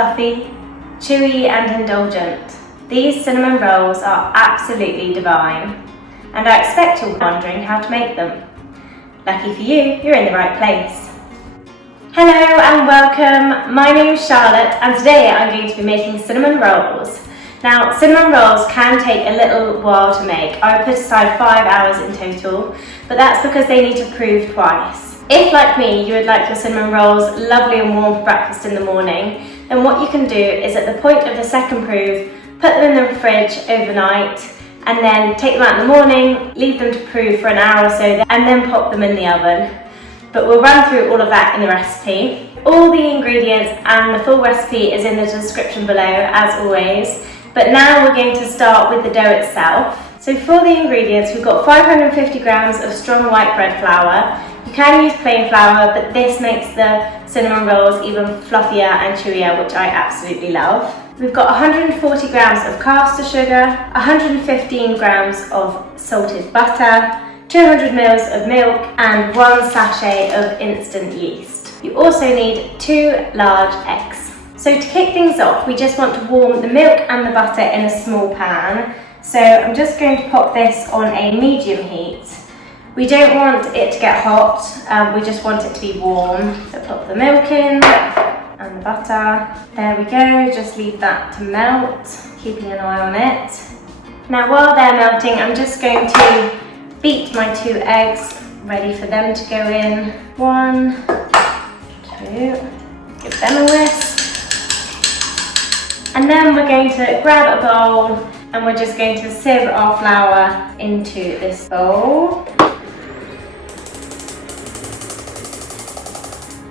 fluffy, chewy and indulgent. These cinnamon rolls are absolutely divine, and I expect you're wondering how to make them. Lucky for you, you're in the right place. Hello and welcome, my name is Charlotte and today I'm going to be making cinnamon rolls. Now, cinnamon rolls can take a little while to make. I put aside 5 hours in total, but that's because they need to prove twice. If, like me, you would like your cinnamon rolls lovely and warm for breakfast in the morning, then what you can do is at the point of the second proof, put them in the fridge overnight, and then take them out in the morning, leave them to prove for an hour or so, and then pop them in the oven. But we'll run through all of that in the recipe. All the ingredients and the full recipe is in the description below, as always. But now we're going to start with the dough itself. So for the ingredients, we've got 550 grams of strong white bread flour. You can use plain flour, but this makes the cinnamon rolls even fluffier and chewier, which I absolutely love. We've got 140 grams of caster sugar, 115 grams of salted butter, 200 mils of milk and 1 sachet of instant yeast. You also need 2 large eggs. So to kick things off, we just want to warm the milk and the butter in a small pan. So I'm just going to pop this on a medium heat. We don't want it to get hot, we just want it to be warm. So pop the milk in and the butter. There we go, just leave that to melt, keeping an eye on it. Now while they're melting, I'm just going to beat my 2 eggs, ready for them to go in. 1, 2, give them a whisk. And then we're going to grab a bowl and we're just going to sieve our flour into this bowl.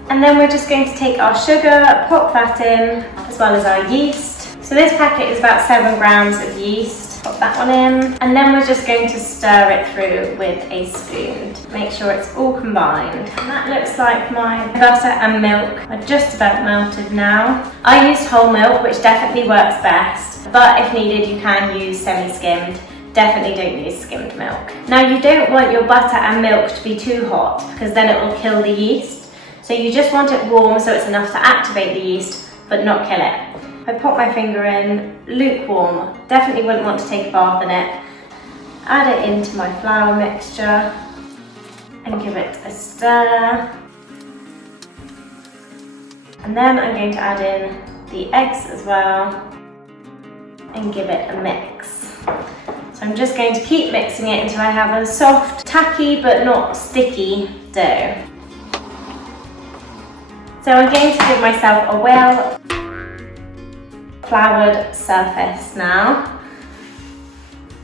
And then we're just going to take our sugar, pop that in, as well as our yeast. So this packet is about 7 grams of yeast. Pop that one in, and then we're just going to stir it through with a spoon to make sure it's all combined. And that looks like my butter and milk are just about melted now. I used whole milk, which definitely works best, but if needed you can use semi-skimmed. Definitely don't use skimmed milk. Now you don't want your butter and milk to be too hot because then it will kill the yeast. So you just want it warm so it's enough to activate the yeast but not kill it. I pop my finger in, lukewarm, definitely wouldn't want to take a bath in it. Add it into my flour mixture and give it a stir. And then I'm going to add in the eggs as well and give it a mix. So I'm just going to keep mixing it until I have a soft, tacky but not sticky dough. So I'm going to give myself a well floured surface now.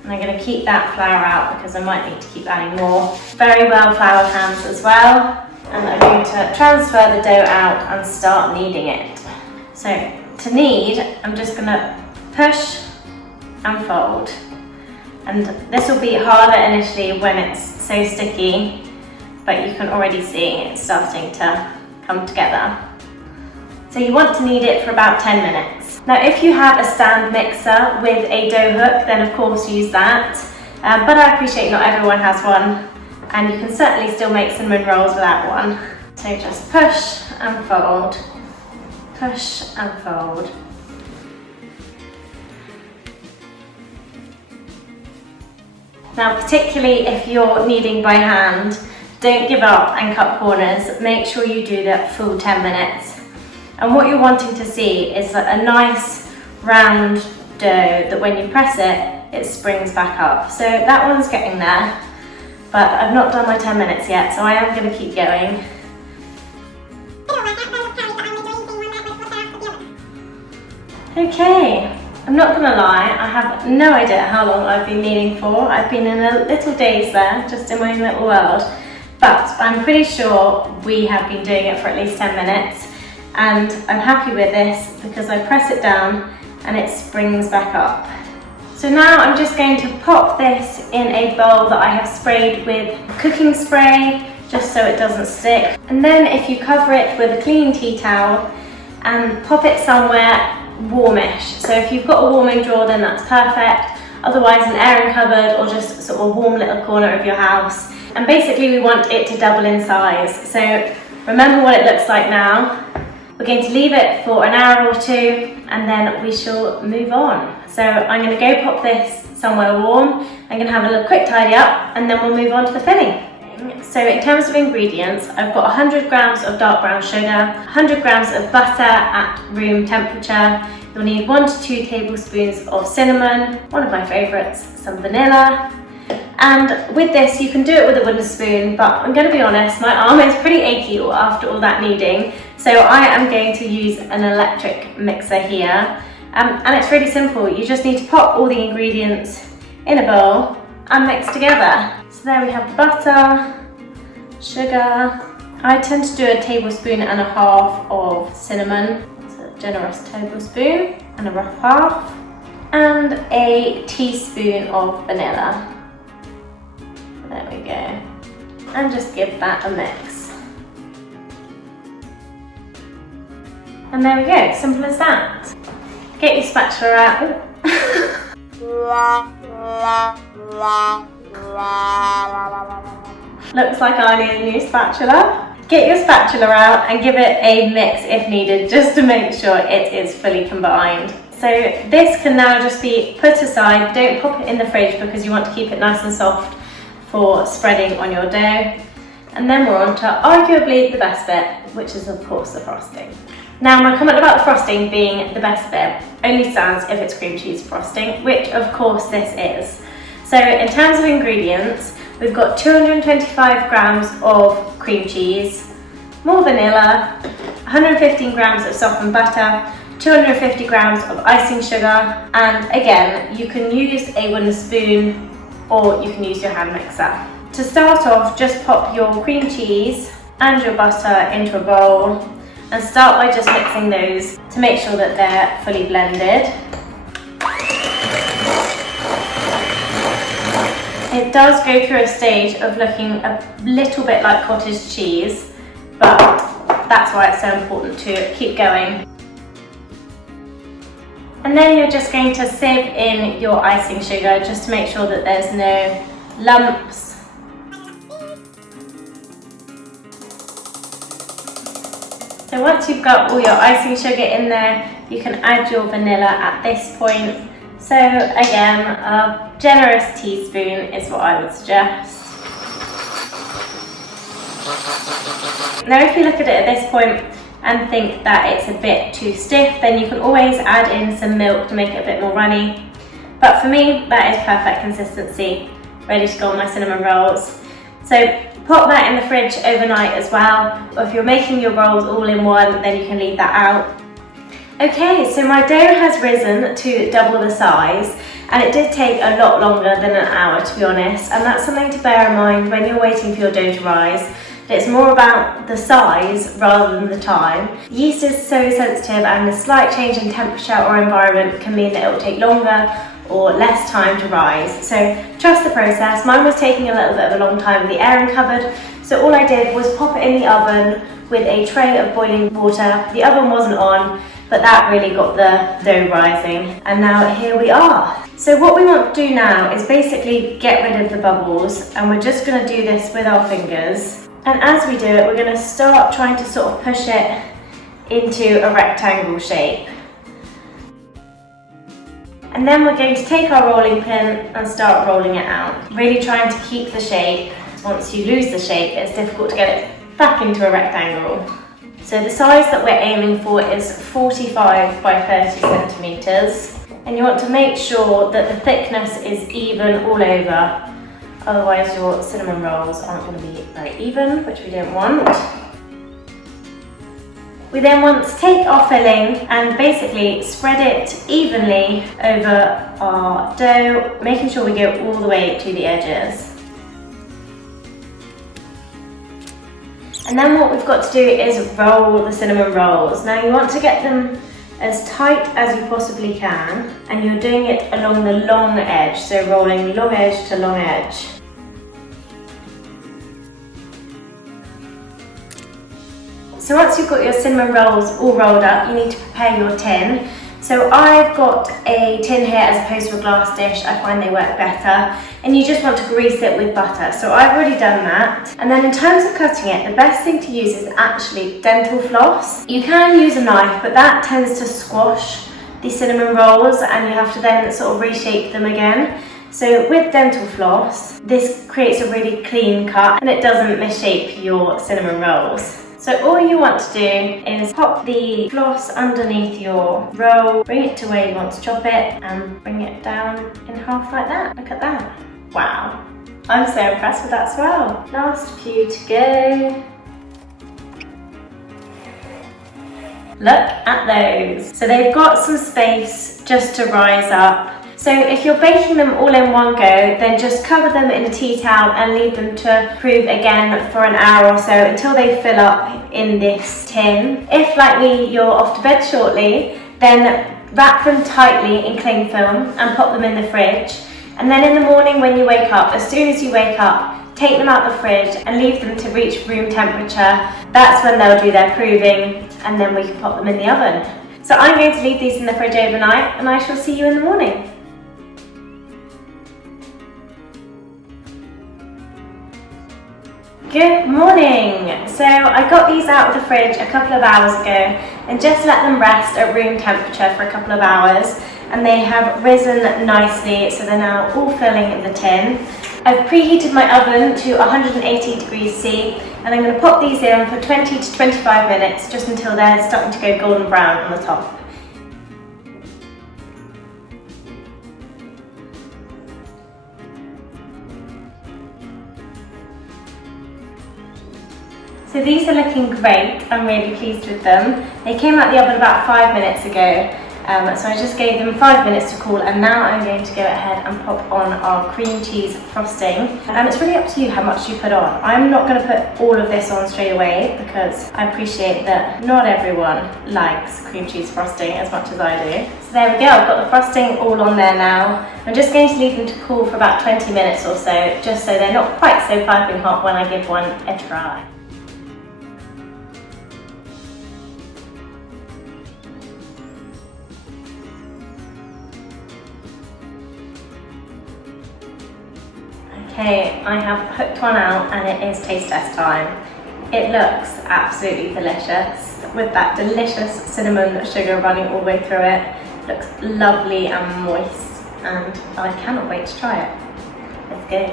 And I'm going to keep that flour out because I might need to keep adding more. Very well floured hands as well. And I'm going to transfer the dough out and start kneading it. So to knead, I'm just going to push and fold. And this will be harder initially when it's so sticky, but you can already see it's starting to come together. So you want to knead it for about 10 minutes. Now if you have a stand mixer with a dough hook, then of course use that. But I appreciate not everyone has one, and you can certainly still make cinnamon rolls without one. So just push and fold, push and fold. Now particularly if you're kneading by hand, don't give up and cut corners. Make sure you do that full 10 minutes. And what you're wanting to see is a nice round dough that when you press it, it springs back up. So that one's getting there, but I've not done my 10 minutes yet, so I am going to keep going. Okay, I'm not going to lie, I have no idea how long I've been kneading for. I've been in a little daze there, just in my little world. But I'm pretty sure we have been doing it for at least 10 minutes. And I'm happy with this because I press it down and it springs back up. So now I'm just going to pop this in a bowl that I have sprayed with cooking spray, just so it doesn't stick. And then if you cover it with a clean tea towel and pop it somewhere warmish. So if you've got a warming drawer, then that's perfect. Otherwise an airing cupboard or just sort of a warm little corner of your house. And basically we want it to double in size. So remember what it looks like now. We're going to leave it for an hour or two and then we shall move on. So I'm going to go pop this somewhere warm. I'm going to have a little quick tidy up and then we'll move on to the filling. So in terms of ingredients, I've got 100 grams of dark brown sugar, 100 grams of butter at room temperature. You'll need 1 to 2 tablespoons of cinnamon, one of my favourites, some vanilla. And with this, you can do it with a wooden spoon, but I'm going to be honest, my arm is pretty achy after all that kneading. So I am going to use an electric mixer here. And it's really simple. You just need to pop all the ingredients in a bowl and mix together. So there we have the butter, sugar. I tend to do a tablespoon and a half of cinnamon, so a generous tablespoon and a rough half, and a teaspoon of vanilla. There we go. And just give that a mix. And there we go, simple as that. Get your spatula out. Looks like I need a new spatula. Get your spatula out and give it a mix if needed, just to make sure it is fully combined. So this can now just be put aside. Don't pop it in the fridge because you want to keep it nice and soft for spreading on your dough. And then we're on to arguably the best bit, which is of course the frosting. Now my comment about the frosting being the best bit only stands if it's cream cheese frosting, which of course this is. So in terms of ingredients, we've got 225 grams of cream cheese, more vanilla, 115 grams of softened butter, 250 grams of icing sugar, and again, you can use a wooden spoon or you can use your hand mixer. To start off, just pop your cream cheese and your butter into a bowl and start by just mixing those to make sure that they're fully blended. It does go through a stage of looking a little bit like cottage cheese, but that's why it's so important to keep going. And then you're just going to sieve in your icing sugar just to make sure that there's no lumps. So once you've got all your icing sugar in there, you can add your vanilla at this point. So again, a generous teaspoon is what I would suggest. Now if you look at it at this point and think that it's a bit too stiff, then you can always add in some milk to make it a bit more runny. But for me, that is perfect consistency, ready to go on my cinnamon rolls. So pop that in the fridge overnight as well. Or if you're making your rolls all in one, then you can leave that out. Okay, so my dough has risen to double the size, and it did take a lot longer than an hour, to be honest, and that's something to bear in mind when you're waiting for your dough to rise. It's more about the size rather than the time. Yeast is so sensitive, and a slight change in temperature or environment can mean that it will take longer or less time to rise. So trust the process. Mine was taking a little bit of a long time in the airing cupboard, so all I did was pop it in the oven with a tray of boiling water. The oven wasn't on, but that really got the dough rising, and now here we are. So what we want to do now is basically get rid of the bubbles, and we're just going to do this with our fingers. And as we do it, we're going to start trying to sort of push it into a rectangle shape. And then we're going to take our rolling pin and start rolling it out, really trying to keep the shape. Once you lose the shape, it's difficult to get it back into a rectangle. So the size that we're aiming for is 45 by 30 centimeters. And you want to make sure that the thickness is even all over. Otherwise your cinnamon rolls aren't going to be very even, which we don't want. We then want to take our filling and basically spread it evenly over our dough, making sure we go all the way to the edges. And then what we've got to do is roll the cinnamon rolls. Now you want to get them as tight as you possibly can, and you're doing it along the long edge, so rolling long edge to long edge. So once you've got your cinnamon rolls all rolled up, you need to prepare your tin. So I've got a tin here as opposed to a glass dish. I find they work better, and you just want to grease it with butter. So I've already done that. And then in terms of cutting it, the best thing to use is actually dental floss. You can use a knife, but that tends to squash the cinnamon rolls and you have to then sort of reshape them again. So with dental floss, this creates a really clean cut and it doesn't misshape your cinnamon rolls. So all you want to do is pop the floss underneath your roll, bring it to where you want to chop it and bring it down in half like that. Look at that. Wow. I'm so impressed with that swirl. Last few to go. Look at those. So they've got some space just to rise up. So if you're baking them all in one go, then just cover them in a tea towel and leave them to prove again for an hour or so until they fill up in this tin. If, like me, you're off to bed shortly, then wrap them tightly in cling film and pop them in the fridge. And then in the morning when you wake up, as soon as you wake up, take them out the fridge and leave them to reach room temperature. That's when they'll do their proving and then we can pop them in the oven. So I'm going to leave these in the fridge overnight and I shall see you in the morning. Good morning! So I got these out of the fridge a couple of hours ago and just let them rest at room temperature for a couple of hours, and they have risen nicely, so they're now all filling in the tin. I've preheated my oven to 180 degrees C and I'm going to pop these in for 20 to 25 minutes just until they're starting to go golden brown on the top. So these are looking great, I'm really pleased with them. They came out the oven about 5 minutes ago, so I just gave them 5 minutes to cool and now I'm going to go ahead and pop on our cream cheese frosting. And it's really up to you how much you put on. I'm not going to put all of this on straight away because I appreciate that not everyone likes cream cheese frosting as much as I do. So there we go, I've got the frosting all on there now. I'm just going to leave them to cool for about 20 minutes or so, just so they're not quite so piping hot when I give one a try. Okay, I have hooked one out and it is taste test time. It looks absolutely delicious with that delicious cinnamon sugar running all the way through it. It looks lovely and moist and I cannot wait to try it. Let's go.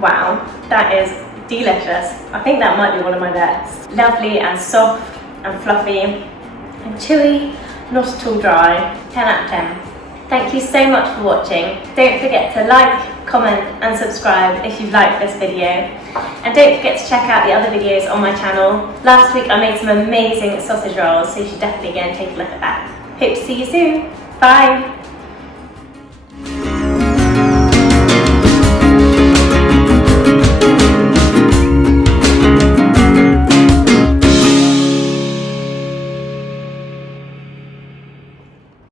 Wow, that is delicious. I think that might be one of my best. Lovely and soft and fluffy and chewy. Not at all dry. 10 out of 10. Thank you so much for watching. Don't forget to like, comment and subscribe if you've liked this video. And don't forget to check out the other videos on my channel. Last week I made some amazing sausage rolls, so you should definitely go and take a look at that. Hope to see you soon. Bye!